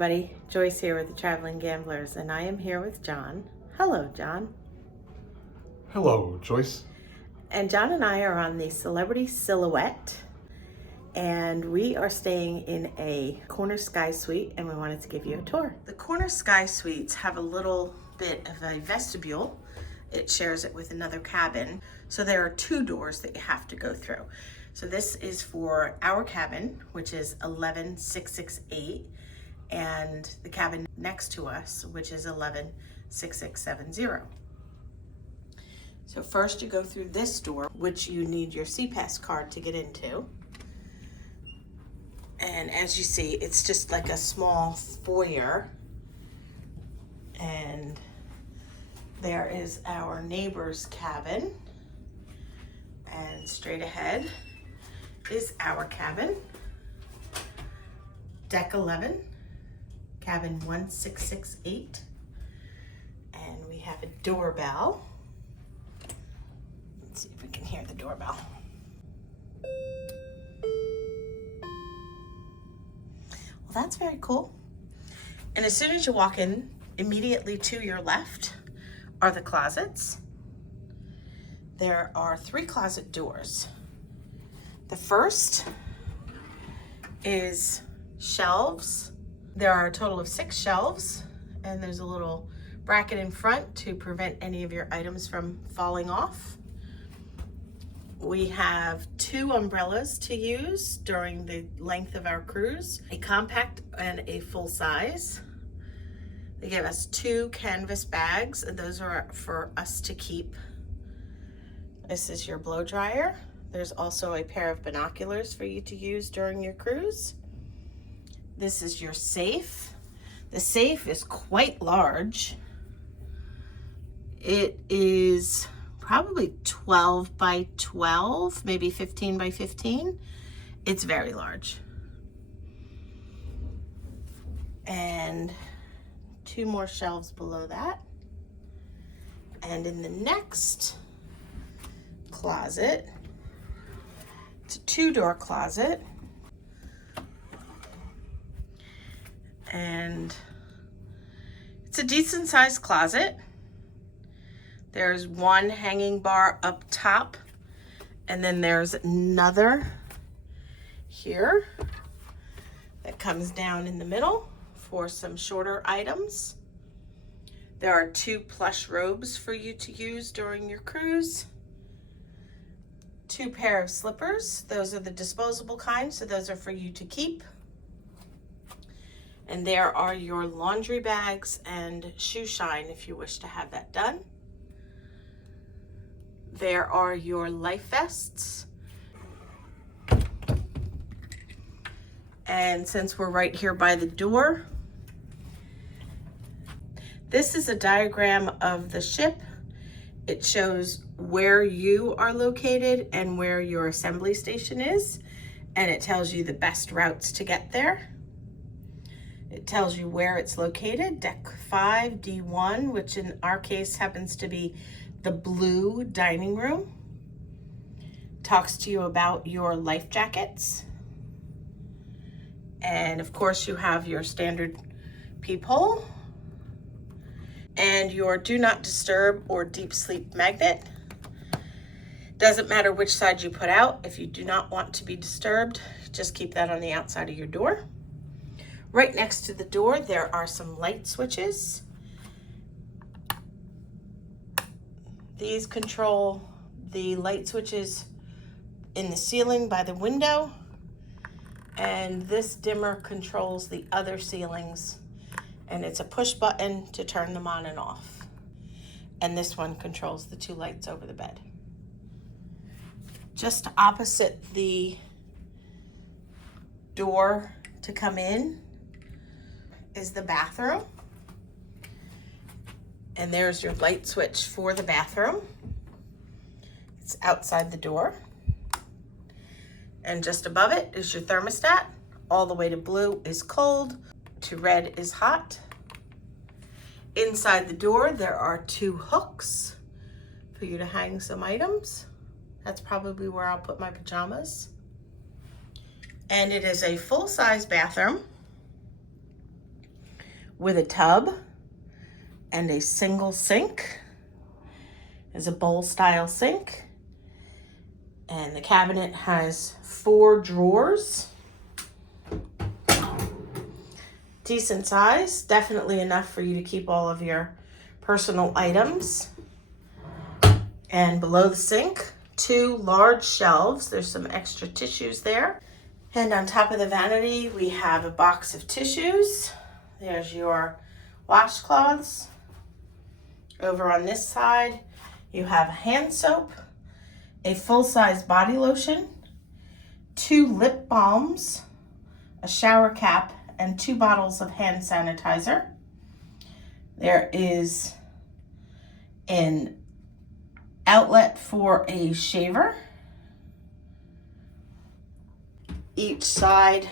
everybody, Joyce here with the Traveling Gamblers, and I am here with Jon. Hello, Jon. Hello, Joyce. And Jon and I are on the Celebrity Silhouette, and we are staying in a Corner Sky Suite, and we wanted to give you a tour. The Corner Sky Suites have a little bit of a vestibule. It shares it with another cabin, so there are two doors that you have to go through. So this is for our cabin, which is 11668, and the cabin next to us, which is 116670. So first you go through this door, which you need your CPAS card to get into. And as you see, it's just like a small foyer. And there is our neighbor's cabin. And straight ahead is our cabin. Deck 11, cabin 1668. And we have a doorbell. Let's see if we can hear the doorbell. Well, that's very cool. And as soon as you walk in, immediately to your left are the closets. There are 3 closet doors. The first is shelves. There are a total of 6 shelves, and there's a little bracket in front to prevent any of your items from falling off. We have 2 umbrellas to use during the length of our cruise, a compact and a full size. They give us 2 canvas bags, and those are for us to keep. This is your blow dryer. There's also a pair of binoculars for you to use during your cruise. This is your safe. The safe is quite large. It is probably 12 by 12, maybe 15 by 15. It's very large. And 2 more shelves below that. And in the next closet, it's a 2-door closet. And it's a decent sized closet. There's 1 hanging bar up top, and then there's another here that comes down in the middle for some shorter items. There are 2 plush robes for you to use during your cruise. 2 pair of slippers. Those are the disposable kind, so those are for you to keep. And there are your laundry bags and shoe shine if you wish to have that done. There are your life vests. And since we're right here by the door, this is a diagram of the ship. It shows where you are located and where your assembly station is, and it tells you the best routes to get there. It tells you where it's located, deck 5, D1, which in our case happens to be the blue dining room. Talks to you about your life jackets. And of course you have your standard peephole and your do not disturb or deep sleep magnet. Doesn't matter which side you put out. If you do not want to be disturbed, just keep that on the outside of your door. Right next to the door, there are some light switches. These control the light switches in the ceiling by the window, and this dimmer controls the other ceilings, and it's a push button to turn them on and off. And this one controls the 2 lights over the bed. Just opposite the door to come in is the bathroom. And there's your light switch for the bathroom. It's outside the door. And just above it is your thermostat. All the way to blue is cold, to red is hot. Inside the door, there are 2 hooks for you to hang some items. That's probably where I'll put my pajamas. And it is a full-size bathroom. with a tub and a single sink. It's a bowl style sink. And the cabinet has 4 drawers. Decent size, definitely enough for you to keep all of your personal items. And below the sink, 2 large shelves. There's some extra tissues there. And on top of the vanity, we have a box of tissues. There's your washcloths. Over on this side, you have hand soap, a full-size body lotion, 2 lip balms, a shower cap, and 2 bottles of hand sanitizer. There is an outlet for a shaver. Each side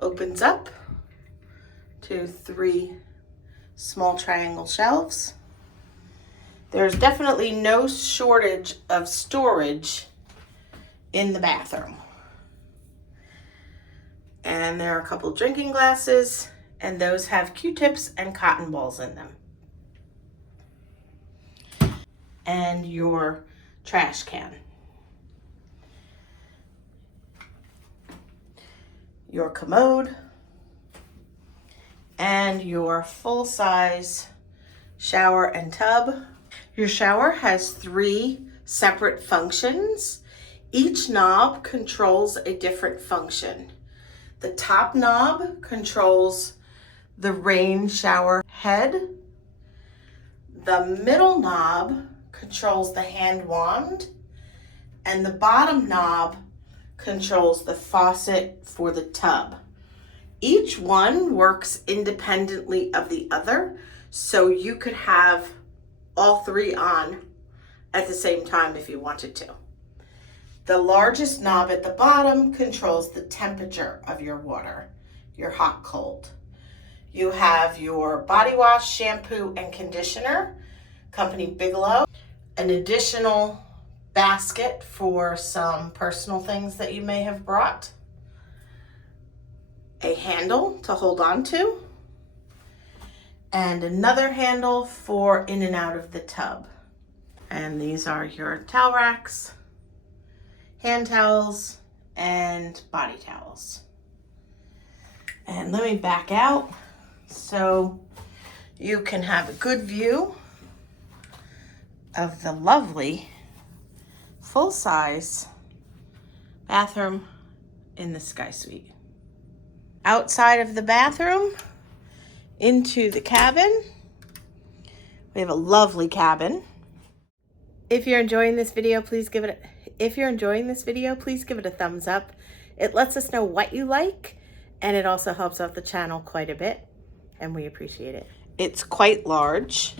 opens up to 3 small triangle shelves. There's definitely no shortage of storage in the bathroom. And there are a couple drinking glasses, and those have Q-tips and cotton balls in them. And your trash can. Your commode. And your full-size shower and tub. Your shower has 3 separate functions. Each knob controls a different function. The top knob controls the rain shower head. The middle knob controls the hand wand. And the bottom knob controls the faucet for the tub. Each one works independently of the other, so you could have all 3 on at the same time if you wanted to. The largest knob at the bottom controls the temperature of your water, your hot, cold. You have your body wash, shampoo, and conditioner, company Bigelow, an additional basket for some personal things that you may have brought, a handle to hold on to, and another handle for in and out of the tub. And these are your towel racks, hand towels, and body towels. And let me back out so you can have a good view of the lovely full-size bathroom in the Sky Suite. Outside of the bathroom, into the cabin, we have a lovely cabin. If you're enjoying this video, please give it a thumbs up. It lets us know what you like, and it also helps out the channel quite a bit, and we appreciate it. It's quite large.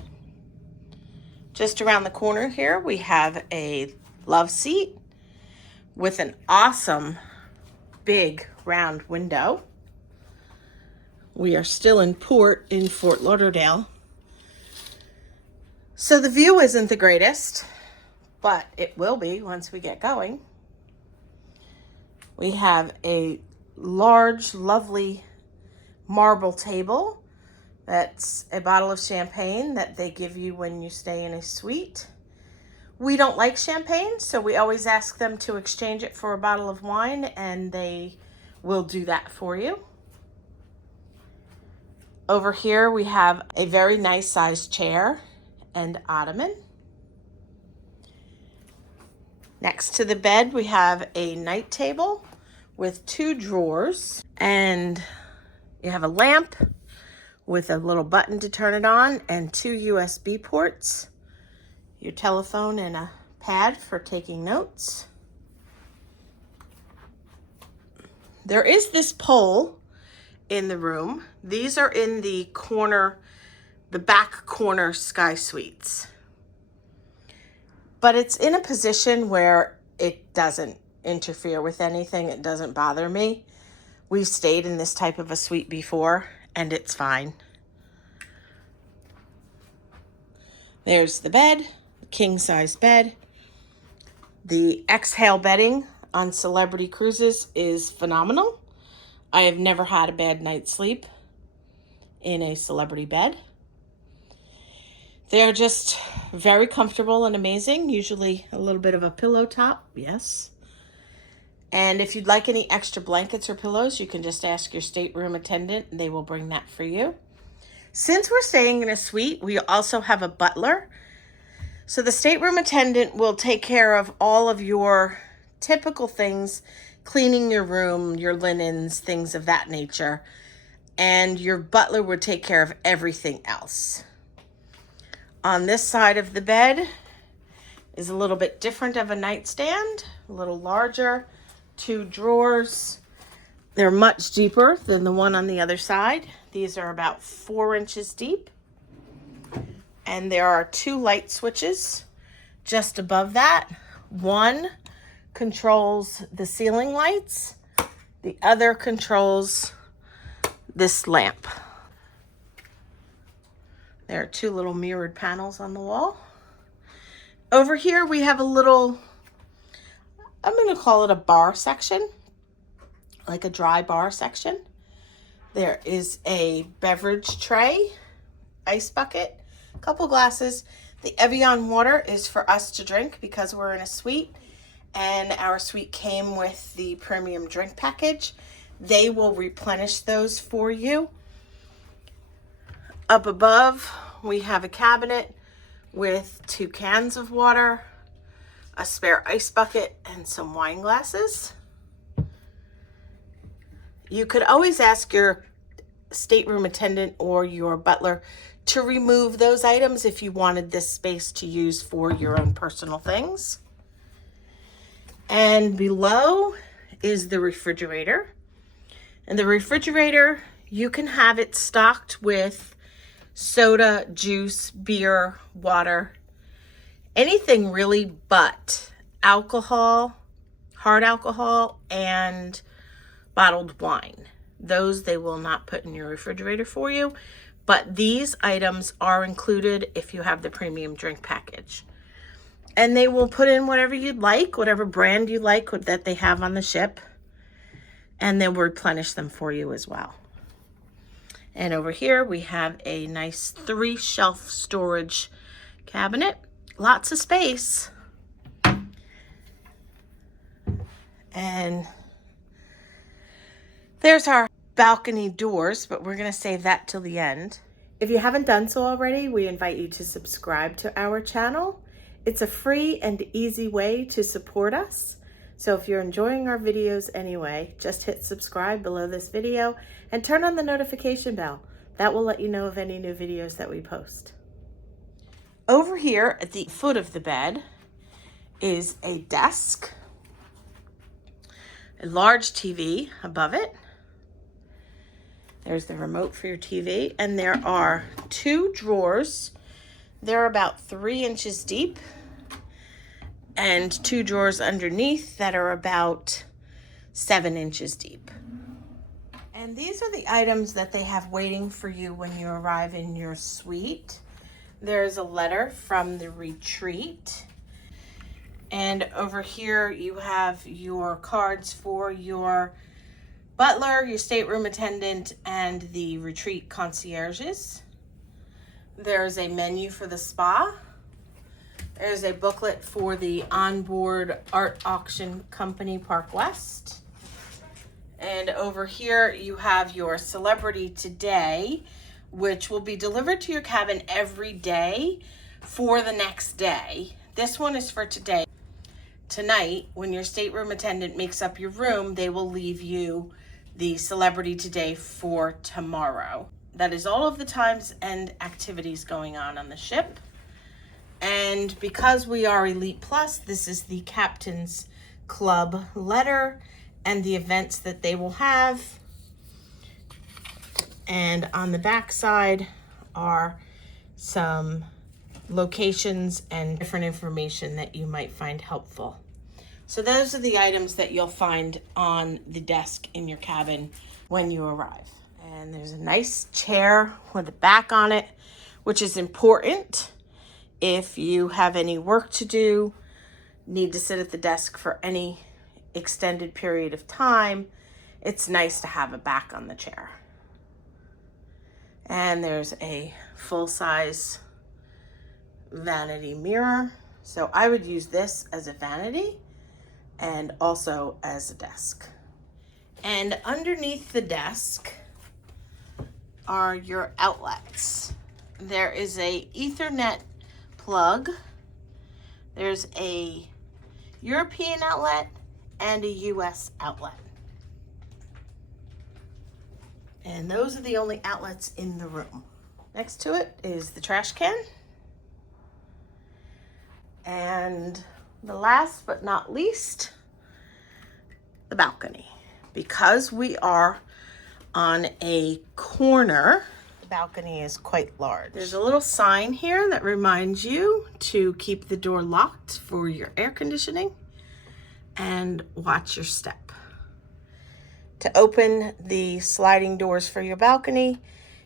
Just around the corner here, we have a love seat with an awesome big round window. We are still in port in Fort Lauderdale, so the view isn't the greatest, but it will be once we get going. We have a large, lovely marble table. That's a bottle of champagne that they give you when you stay in a suite. We don't like champagne, so we always ask them to exchange it for a bottle of wine, and they will do that for you. Over here we have a very nice sized chair and ottoman. Next to the bed we have a night table with 2 drawers, and you have a lamp with a little button to turn it on and 2 USB ports, your telephone, and a pad for taking notes. There is this pole in the room. These are in the back corner Sky Suites. But it's in a position where it doesn't interfere with anything. It doesn't bother me. We've stayed in this type of a suite before, and it's fine. There's the bed, king size bed. The exhale bedding on Celebrity Cruises is phenomenal. I have never had a bad night's sleep in a celebrity bed. They're just very comfortable and amazing. Usually a little bit of a pillow top, yes. And if you'd like any extra blankets or pillows, you can just ask your stateroom attendant and they will bring that for you. Since we're staying in a suite, we also have a butler. So the stateroom attendant will take care of all of your typical things, cleaning your room, your linens, things of that nature. And your butler would take care of everything else. On this side of the bed is a little bit different of a nightstand, a little larger, 2 drawers. They're much deeper than the one on the other side. These are about 4 inches deep. And there are 2 light switches just above that. One controls the ceiling lights. The other controls this lamp. There are 2 little mirrored panels on the wall. Over here we have a little, I'm going to call it a bar section, like a dry bar section. There is a beverage tray, ice bucket, a couple glasses. The Evian water is for us to drink because we're in a suite, and our suite came with the premium drink package. They will replenish those for you. Up above, we have a cabinet with 2 cans of water, a spare ice bucket, and some wine glasses. You could always ask your stateroom attendant or your butler to remove those items if you wanted this space to use for your own personal things. And below is the refrigerator. And the refrigerator, you can have it stocked with soda, juice, beer, water, anything really but alcohol, hard alcohol, and bottled wine. Those they will not put in your refrigerator for you, but these items are included if you have the premium drink package. And they will put in whatever you'd like, whatever brand you like that they have on the ship, and they will replenish them for you as well. And over here we have a nice 3-shelf storage cabinet. Lots of space. And there's our balcony doors, but we're going to save that till the end. If you haven't done so already, we invite you to subscribe to our channel. It's a free and easy way to support us. So if you're enjoying our videos anyway, just hit subscribe below this video and turn on the notification bell. That will let you know of any new videos that we post. Over here at the foot of the bed is a desk, a large TV above it. There's the remote for your TV, and there are 2 drawers. They're about 3 inches deep, and 2 drawers underneath that are about 7 inches deep. And these are the items that they have waiting for you when you arrive in your suite. There's a letter from the retreat. And over here you have your cards for your butler, your stateroom attendant, and the retreat concierges. There's a menu for the spa. There's a booklet for the onboard art auction company, Park West. And over here you have your celebrity today, which will be delivered to your cabin every day for the next day. This one is for today. Tonight, when your stateroom attendant makes up your room, they will leave you the celebrity today for tomorrow. That is all of the times and activities going on the ship. And because we are Elite Plus, this is the Captain's Club letter and the events that they will have. And on the back side are some locations and different information that you might find helpful. So those are the items that you'll find on the desk in your cabin when you arrive. And there's a nice chair with a back on it, which is important if you have any work to do, need to sit at the desk for any extended period of time. It's nice to have a back on the chair. And there's a full-size vanity mirror. So I would use this as a vanity and also as a desk. And underneath the desk are your outlets. There is a Ethernet plug. There's a European outlet and a US outlet. And those are the only outlets in the room. Next to it is the trash can. And the last but not least, the balcony. Because we are on a corner, the balcony is quite large. There's a little sign here that reminds you to keep the door locked for your air conditioning and watch your step. To open the sliding doors for your balcony,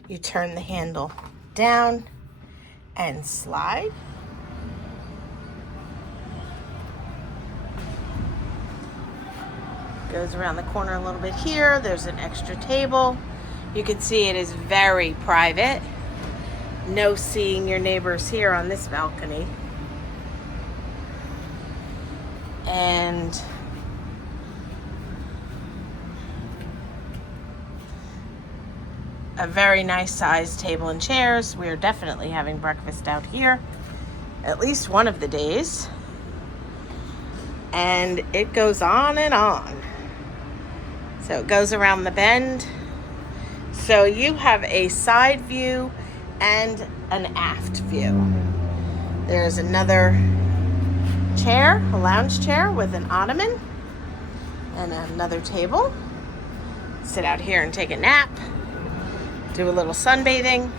you turn the handle down and slide. Goes around the corner a little bit here. There's an extra table. You can see it is very private. No seeing your neighbors here on this balcony. And a very nice sized table and chairs. We are definitely having breakfast out here at least one of the days. And it goes on and on. So it goes around the bend. So you have a side view and an aft view. There's another chair, a lounge chair with an ottoman and another table. Sit out here and take a nap. Do a little sunbathing.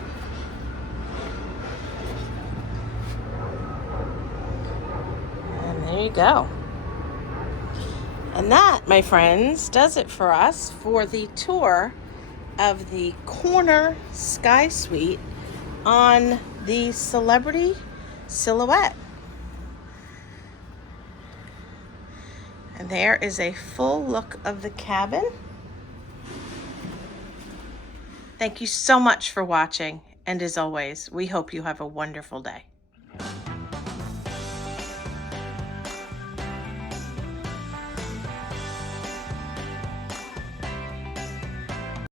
And there you go. And that, my friends, does it for us for the tour of the Corner Sky Suite on the Celebrity Silhouette. And there is a full look of the cabin. Thank you so much for watching, and as always, we hope you have a wonderful day.